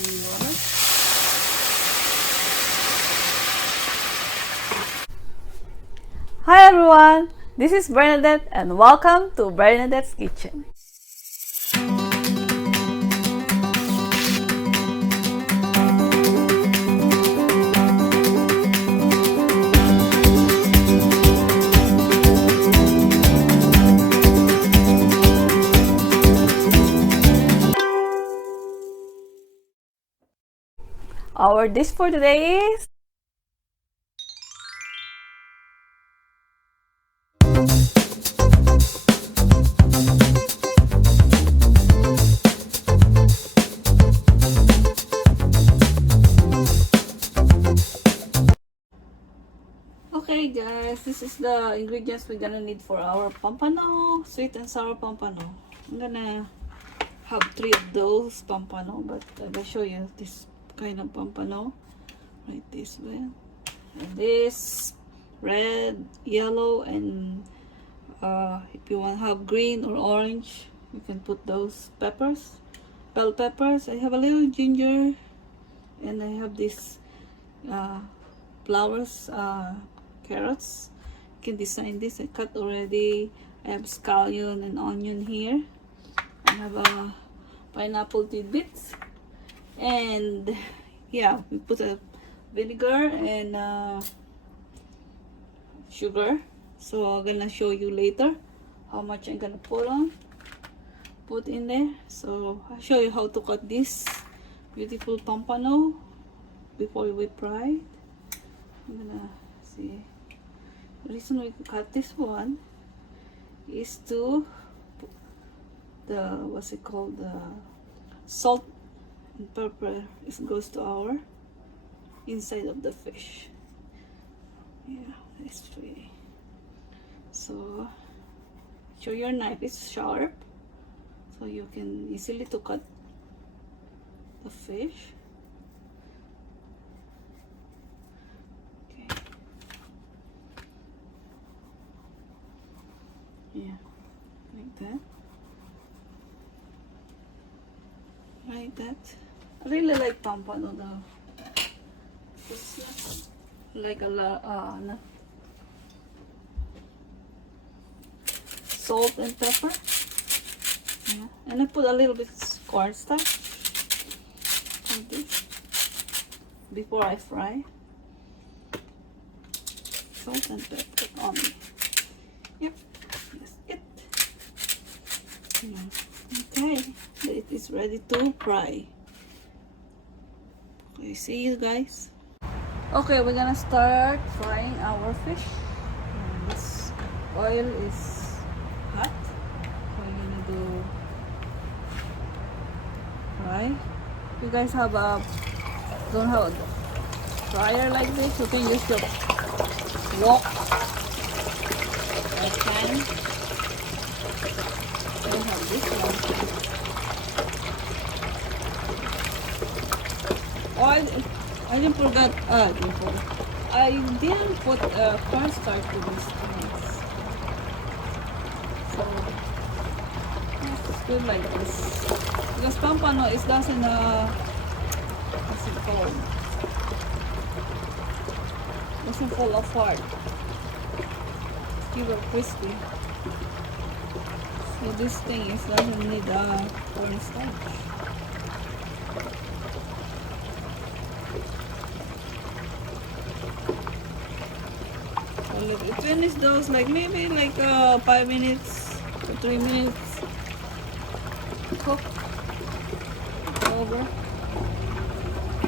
boiling water. Hi everyone, this is Bernadette and welcome to Bernadette's Kitchen. Our dish for today is okay guys, this is the ingredients we're gonna need for our pampano, sweet and sour pampano. I'm gonna have 3 of those pampano, but I will show you this kind of pampano right this way. And this red, yellow, and if you want to have green or orange, you can put those peppers, bell peppers. I have a little ginger, and I have this flowers, carrots. You can design this. I cut already. I have scallion and onion here. I have a pineapple tidbits, and yeah, we put a vinegar and sugar. So I'm gonna show you later how much I'm gonna put in there. So I'll show you how to cut this beautiful pampano before we fry. I'm gonna see. The reason we cut this one is to the what's it called, the salt and pepper. It goes to our inside of the fish. Yeah, it's pretty. So show your knife is sharp, so you can easily to cut the fish. Okay. Yeah, like that. Like that. I really like pampano though. It's not like a lot, salt and pepper. Yeah. And I put a little bit cornstarch like this before I fry. Salt and pepper only. Yep, that's it. Yeah. Okay, it is ready to fry. Okay, see you guys. Okay, we're gonna start frying our fish. This oil is hot. We're gonna do fry. If you guys have don't have a fryer like this, you can use the wok or pan. I have this one. Oh, I didn't forget. I didn't put cornstarch to this things. So it's good like this. Because pampano is doesn't what's it called? Doesn't fall apart. It's keep it crispy. So this thing is doesn't need cornstarch. Look, it finish those like maybe like 5 minutes to 3 minutes. Cook over,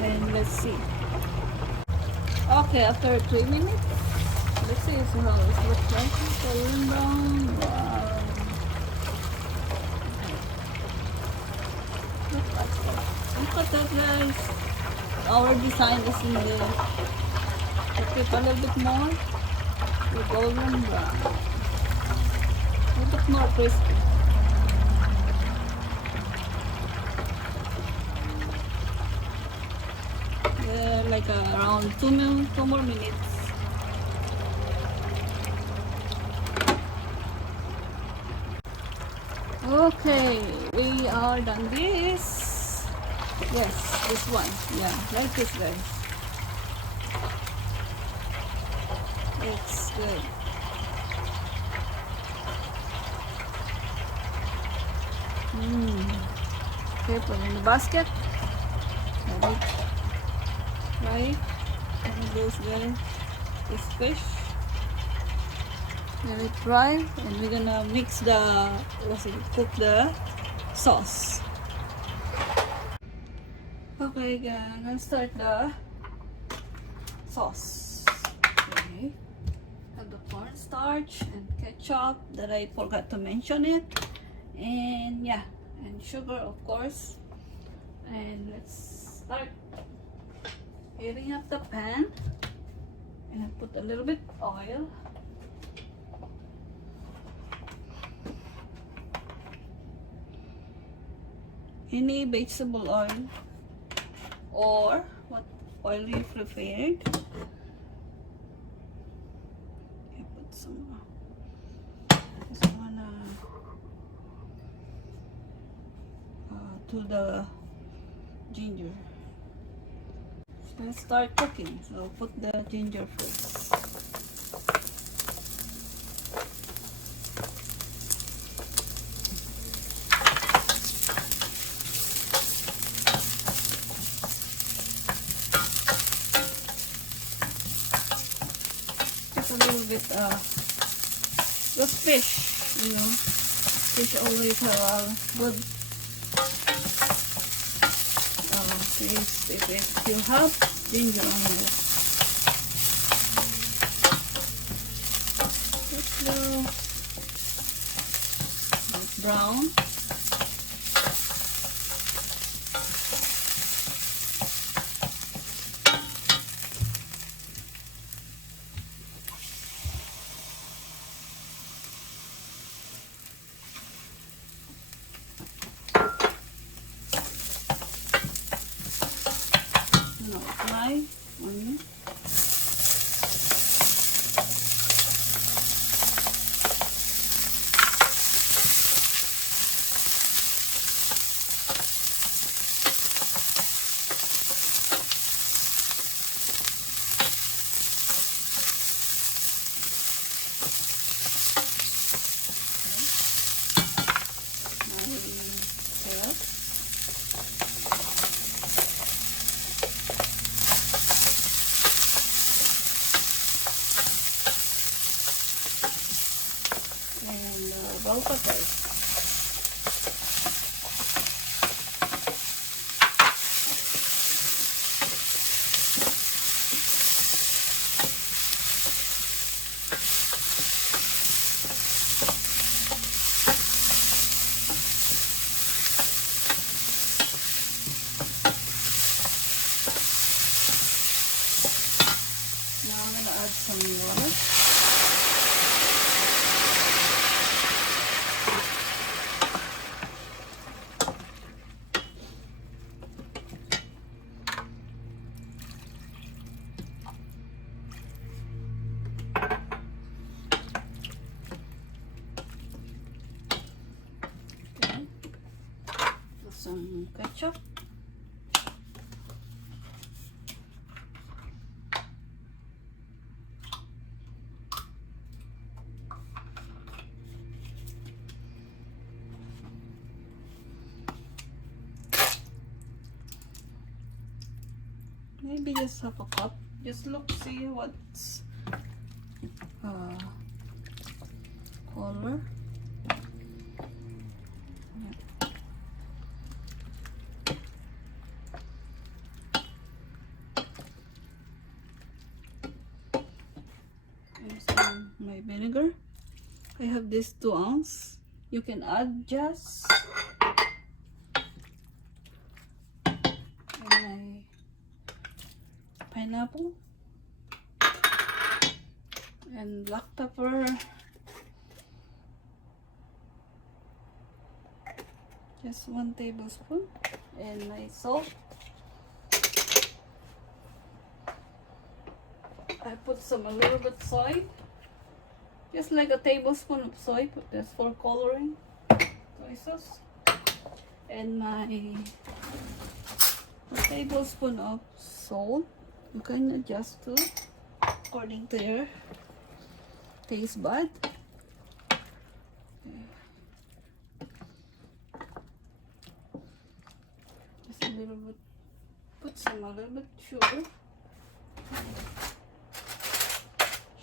and let's see. Okay, after 3 minutes, let's see how it looks like. Golden brown. Wow. Look at that, guys. Our design is in there. Okay, a little bit more. The golden brown. A little bit more crispy. Like around 2 more minutes. Okay, we are done this. Yes, this one. Yeah, like this, guys. It's good. Okay, put in the basket. Let it fry. One of those, guys. This fish. Let it dry, and we're gonna mix the, cook the sauce. Okay, guys, I'm gonna start the sauce. Okay, have the cornstarch and ketchup that I forgot to mention it, and yeah, and sugar, of course. And let's start heating up the pan, and I put a little bit oil. Any vegetable oil or what oil you preferred. I put some. Just wanna to the ginger. So let's start cooking. So put the ginger first. Just a little bit just fish, you know. Fish always have a good taste if you have ginger on it. Let's go brown. Now apply onion. And bell peppers. Now I'm going to add some water. Okay. Put some ketchup. Maybe just half a cup. Just look, see what's color. Yeah. And some my vinegar. I have this 2 ounce. You can add just my pineapple and black pepper, just 1 tablespoon, and my salt. I put a little bit soy, just like a tablespoon of soy, put this for coloring, soy sauce, and my a tablespoon of salt. You can adjust to according to your taste bud. Okay. Just a little bit. Put some a little bit sugar.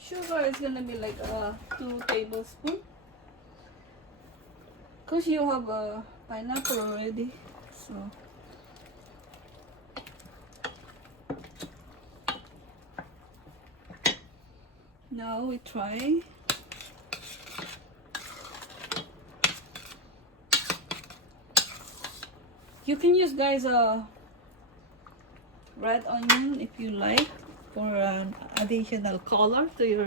Sugar is gonna be like 2 tablespoons. Cause you have a pineapple already, so. Now we try. You can use, guys, a red onion if you like for an additional color to your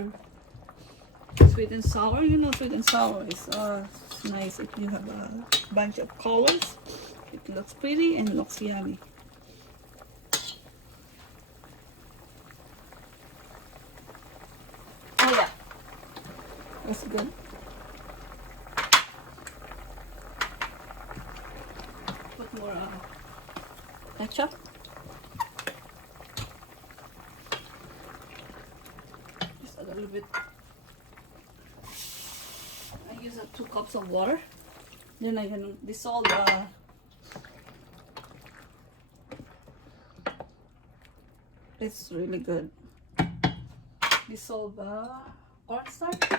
sweet and sour. You know, sweet and sour is nice if you have a bunch of colors. It looks pretty and looks yummy. Oh yeah, that's good. Put more ketchup. Just a little bit. I use 2 cups of water. Then I can dissolve it's really good. Dissolve cornstarch.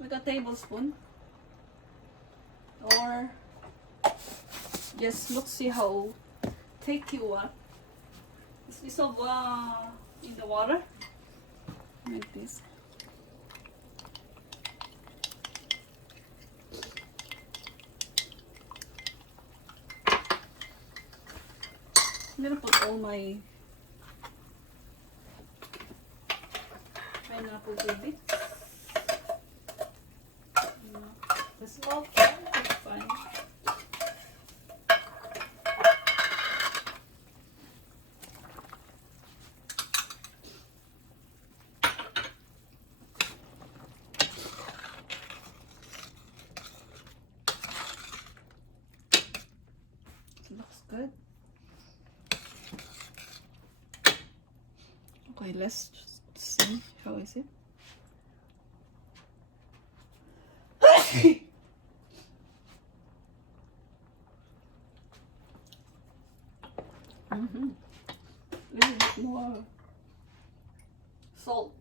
With a tablespoon. Or just look, see how thick you want. Just dissolve in the water. Like this. I'm gonna put all my pineapple baby. The small can is fine. Looks good. Okay, let's just see how is it. Little bit more salt.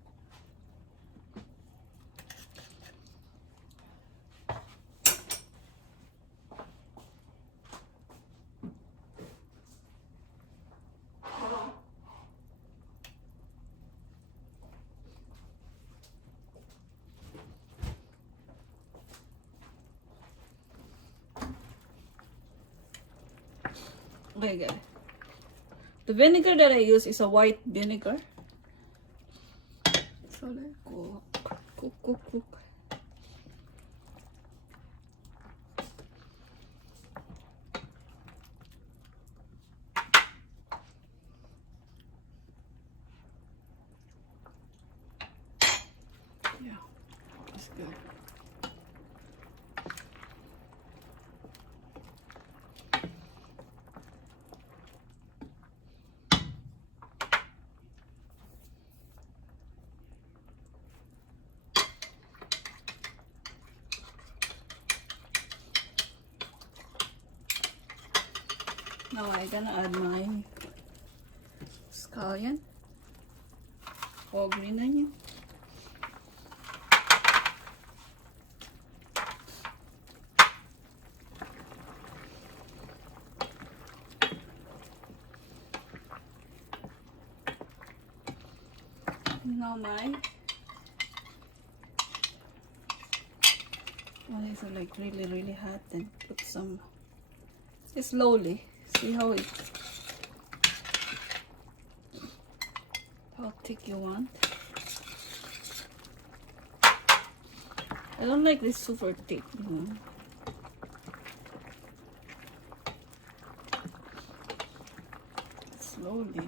Okay, guys. The vinegar that I use is a white vinegar. So let's cook. Yeah, that's good. Now I'm gonna add my scallion or green onion. Now my it's like really hot, and put some slowly. See how thick you want. I don't like this super thick, you know. Slowly.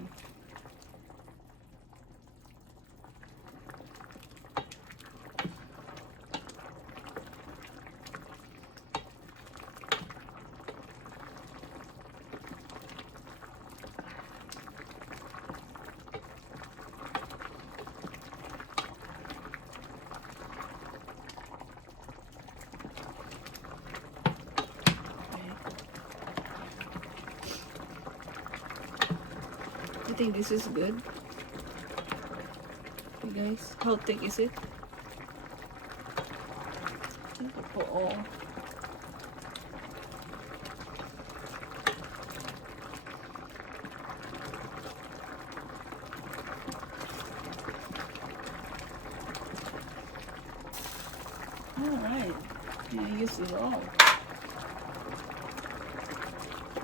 think this is good. Okay guys, how thick is it? Oh. Alright, I use it all.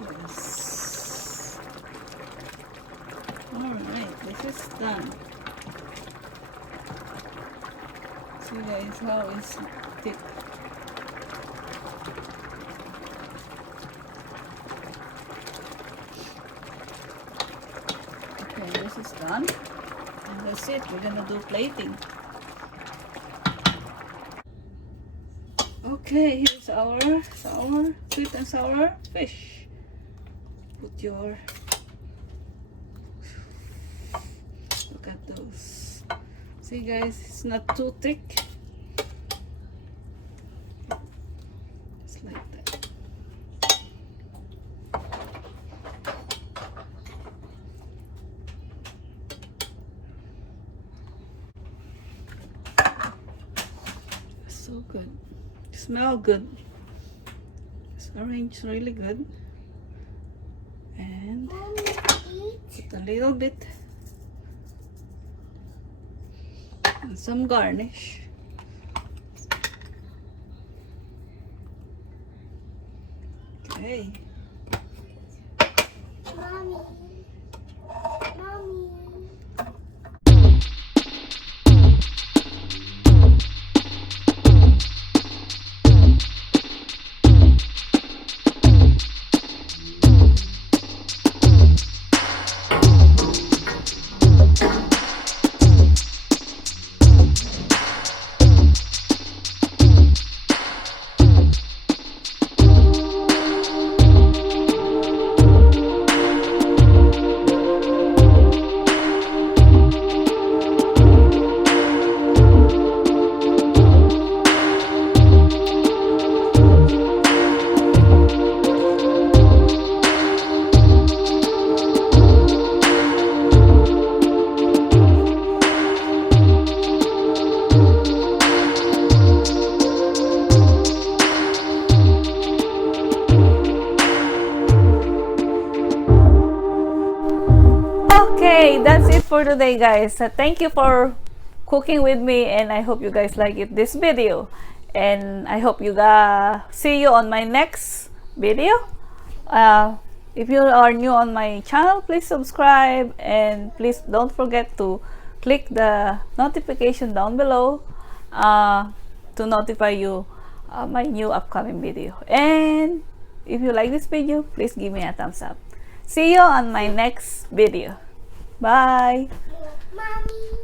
Yes. Alright, this is done. See guys how it's thick. Okay, this is done. And that's it. We're gonna do plating. Okay, here's our sweet and sour fish. Put your, look at those. See guys, it's not too thick. Just like that. So good. Smell good. It's arranged really good. And put a little bit and some garnish. Okay. Mommy. Mommy. Okay, that's it for today guys. Thank you for cooking with me, and I hope you guys like this video, and I hope you guys see you on my next video. If you are new on my channel, please subscribe, and please don't forget to click the notification down below to notify you my new upcoming video. And if you like this video, please give me a thumbs up. See you on my next video. Bye. Mommy.